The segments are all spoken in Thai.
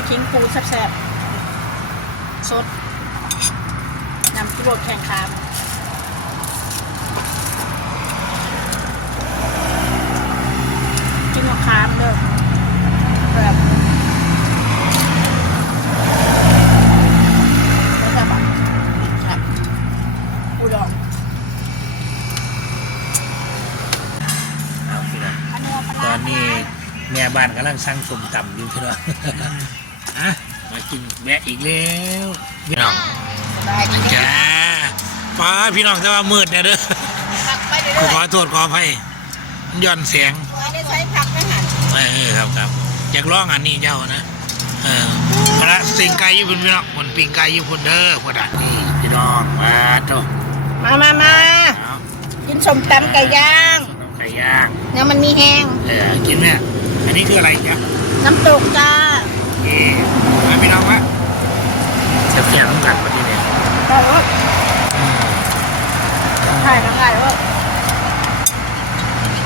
ม่คิงปูแซ่บๆสดนำกิโลแข่งขามกินมะขามเด้อแบบไม่ใช่ปะครับอุดรเอาพี่น้องตอนนี้แม่บ้านกำลังสั่งสมตำอยู่พี่น้อง อะมากินแวะอีกแล้วพี่น้องได้ดีจ้าป้าพี่น้องจะว่ามืดเนี่ยเด้อผักไปเรื่ขออยขอโทษขออภัยย้อนแสงๆได้ใช้ผักไม่หันเออครับครับอยากลองอันนี้เจ้านะเออพระสิงไก่อยู่พุ่นพี่น้องคนปิงไก่อยู่พุ่นเด้อพอดนี่พี่น้องมาโตมามามาเอากินสมตำไก่ย่างไก่ย่าง เนี่ยมันมีแห้งเออกินเนี่ยอันนี้คืออะไรจ๊ะน้ำตกจ้า นี่มาพี่น้องวะเสียบๆต้องกัดมาที่เนี่ยถ่ายว่าถ่ายแล้วถ่ายว่า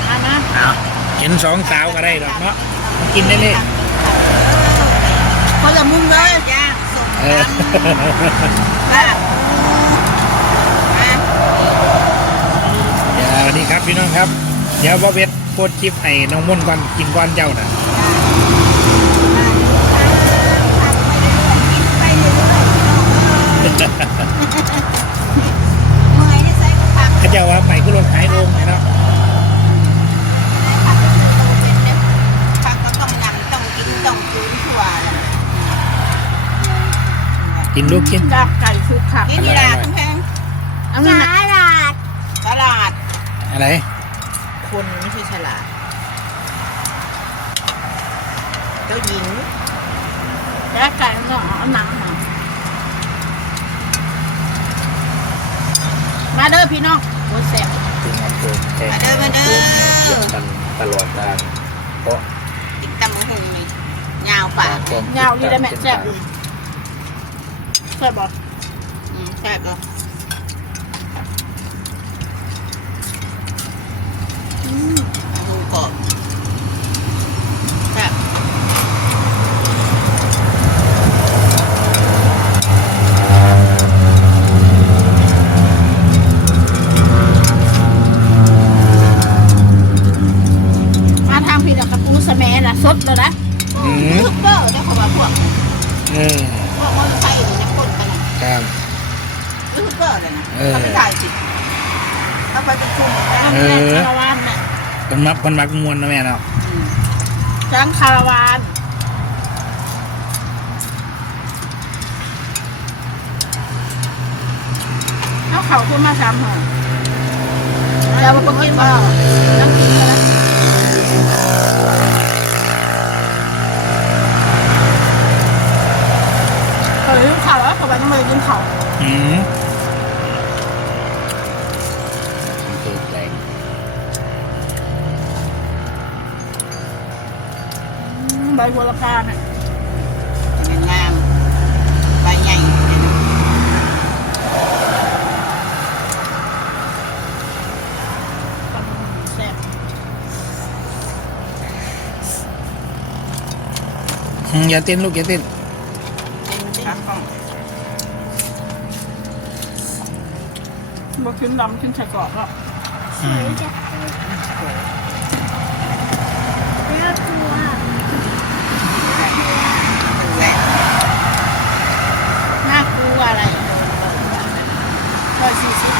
มามาเอาเห็นสองสาวก็ได้หรอกเนาะมากินได้เลยคนละมุมเลยย่างสมเออบ้ามาเดี๋ยวสวัสดีครับพี่น้องครับ เดี๋ยวพ่อเพชรโพสต์คลิปให้น้องมุ่นก่อนกินก้อนเจ้าน่ะ ไปเรื่อยๆ เมื่อยได้ใส่กระผักเขาเจ้าว่าไปก็รถหายโรงเลยเนาะผักก็ต้องเป็นเนี่ยผักก็ต้องนำต้องกินต้องกินทั่วกินลูกกินดอกไก่คือผักนี่นี่ล่ะคุณแพเอานี่นะฉลาดฉลาดอะไรคนไม่ใช่ฉลาด เจ้าหญิง แล้วไก่มันก็เอาหนังมา มาเด้อพี่น้องโอ้ยแซ่บ ถึงอำเภอแทนมาเด้อมาเด้อเกี่ยวกันตลอดทางเพราะกินตำหุงนี่ยาวปากความยาวนี่ได้แม่แซ่บอยู่แซ่บบอกอืมแซ่บก็อืมหมูกรอบแซ่บ มาทางพี่กับกระปูสะแมันะสดเลยนะ อืม ยูทูบเบอร์ได้เขาว่าพวก เออ พวกมอเตอร์ไซค์นี่นะคนกันนะครับ ยูทูบเบอร์เลยนะ เออ เขาไม่ถ่ายสิเอาไปประชุมนะ เออ คาราวานน่ะ คนมักคนมักมวนนะแม่เนาะจ้างคาราวานเอาเขาขึ้นมาสามห่อแล้วมันก็กินบ่น้ำกินแล้วเฮ้ยข่าวแล้วเขาไปยังไม่ได้กินเขาวอืม ใบบัวละพาเนี่ยเป็นงามใบใหญ่แซ่บ อืมอย่าเต้นลูกอย่าเต้น บ่ขึ้นดำขึ้นใส่กรอบแล้ว อืม น่ากลัวอะไรร้อยสี่สิบ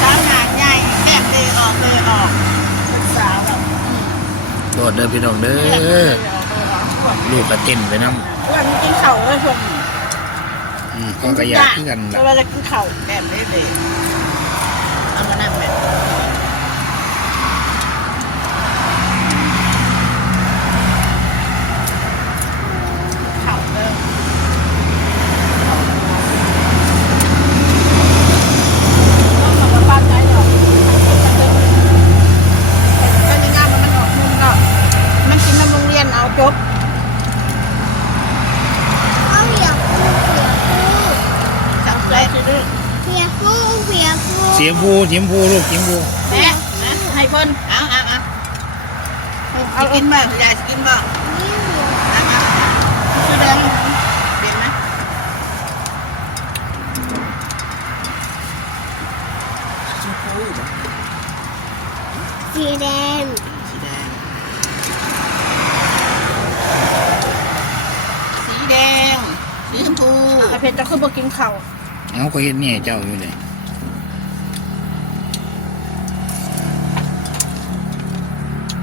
ช้างหางใหญ่แก้มเลยออกเลยออกสาวแบบ โดด เด้อพี่น้องเด้แก้มเลอยออกเลยออกลูกก็เต้นไปน้วันนี้กินเข่าเลยพวกนี้ำอืมก็กระยาขึ้นกันเวล่ะลาจะกินเข่าแก้มเลยเลยเอามานั่งแบบ chút Con Việt Phu Việt Phu Việt Phu Việt Phu สียมพูเสียมพูลูกเสียมพูแม่นะให้เพิ่นเอาเอาเอาเอากินบ้างยายกินบ้างเอาเอาชุดแดงเปลี่ยนไหมสีแดง อเพชรจะขึ้นมากินข้าวเอาก็เห็นเนี่ยเจ้าอยู่เลย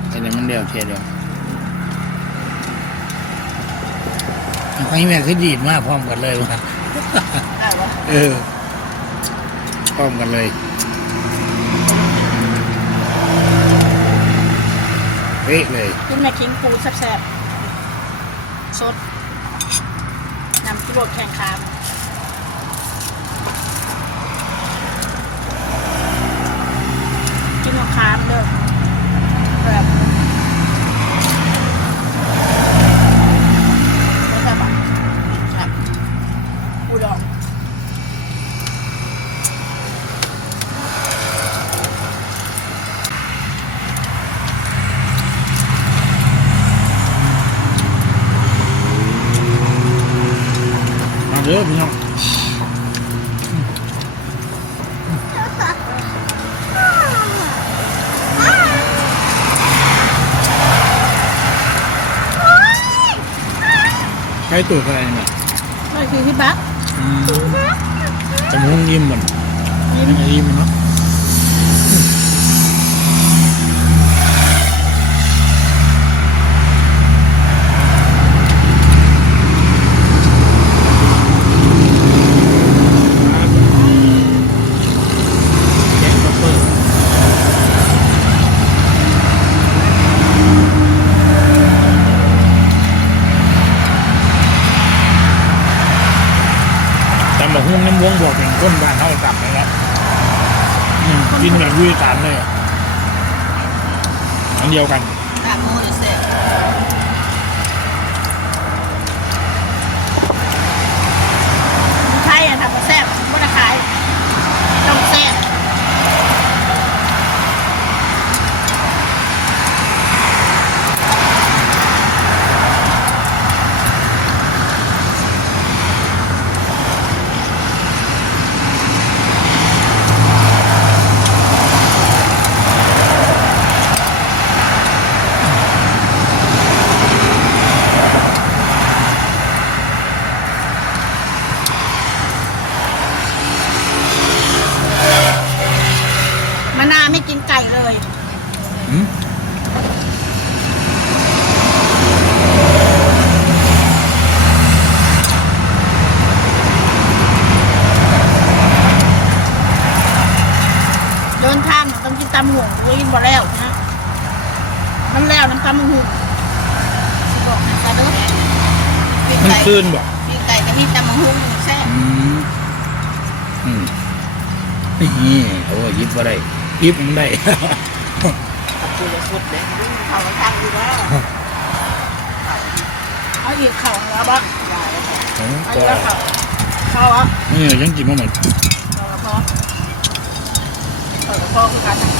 ไอ้นี่มันเดียวเทียเดียวเอาไปแม่คือดีดมากพร้อมกันเลยวะได้ปะเออพร้อมกันเลยเป๊ะเลยกินแม่คิงปูแซ่บๆสดนำกิโลแข่งขามกินมะขามเด้อ แบบไม่ใช่ปะ ครับ อุดร มาเด้อพี่น้อง ใช้ตัวอะไรเนี่ยไม่คือที่บักอืมจมูกยิ้มมันยิ้มให้ยิ้มมันเนาะแกงบัฟเฟอร์แต่บอกหุ้งน้ำ วงบอกเป็นคนบ้านเท่ากับนะครับอืมกินแบบวิสานเลยอะอันเดียวกันตามโมดิเซ่ ใช่อะทำมาแซ่บไม่ได้ขายต้องแซ่บ มะนาวไม่กินไก่เลย อืม เดินทางน่ะต้องกินตำหงเลยกินบ่แล้วนะมันแล้วน้ำตำหงสิบอกให้ซะเด้อปีกมันไก่คืนบอกปีกไก่กับพี่ตำมะฮุ่งแซ่บอืมอืมนี่โอ้ยิบมาได้ยิบมันได้ขอบคุณเลยสุดเลยเขาทางอยู่แล้วเอาอีกเข่าแล้วบ้างได้แล้วค่ะโอ้เอาก็อีกแล้วเข่าเข่าอะนี่ยังกินมาหมดเอาละพอเอาละพอคือกันนะ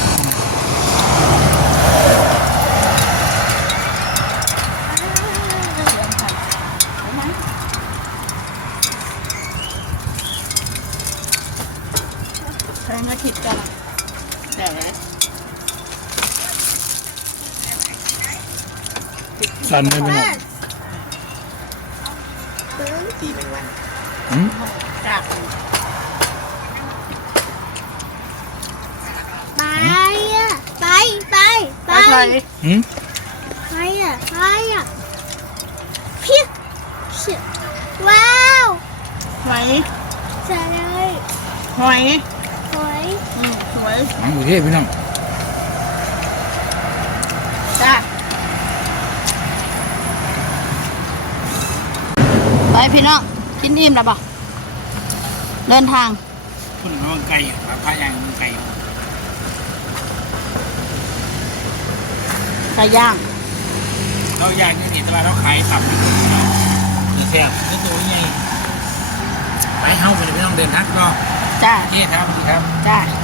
แพงอาทิตย์กัน ได้แล้ว สั่นไม่เป็นไรตีเป็นวันอืมจากไปอะไปไปไปไปใส่อืมไปอะไปอะพิ้ชิว้าวหอยใส่เลยหอยหอยอืมสวยเอาโอเคพี่น้อง จ้า ไปพี่น้องกินอิ่มแล้วป่ะเดินทางคุณเอาไก่พายางไก่ไก่ย่างเราย่างนี่ตลาดเราขายตับนี่คือเราคือแซ่บนี่ตัวใหญ่ไปเฮาไปเลยพี่น้องเดินทักก็จ้าเฮ้ครับสวัสดีครับจ้า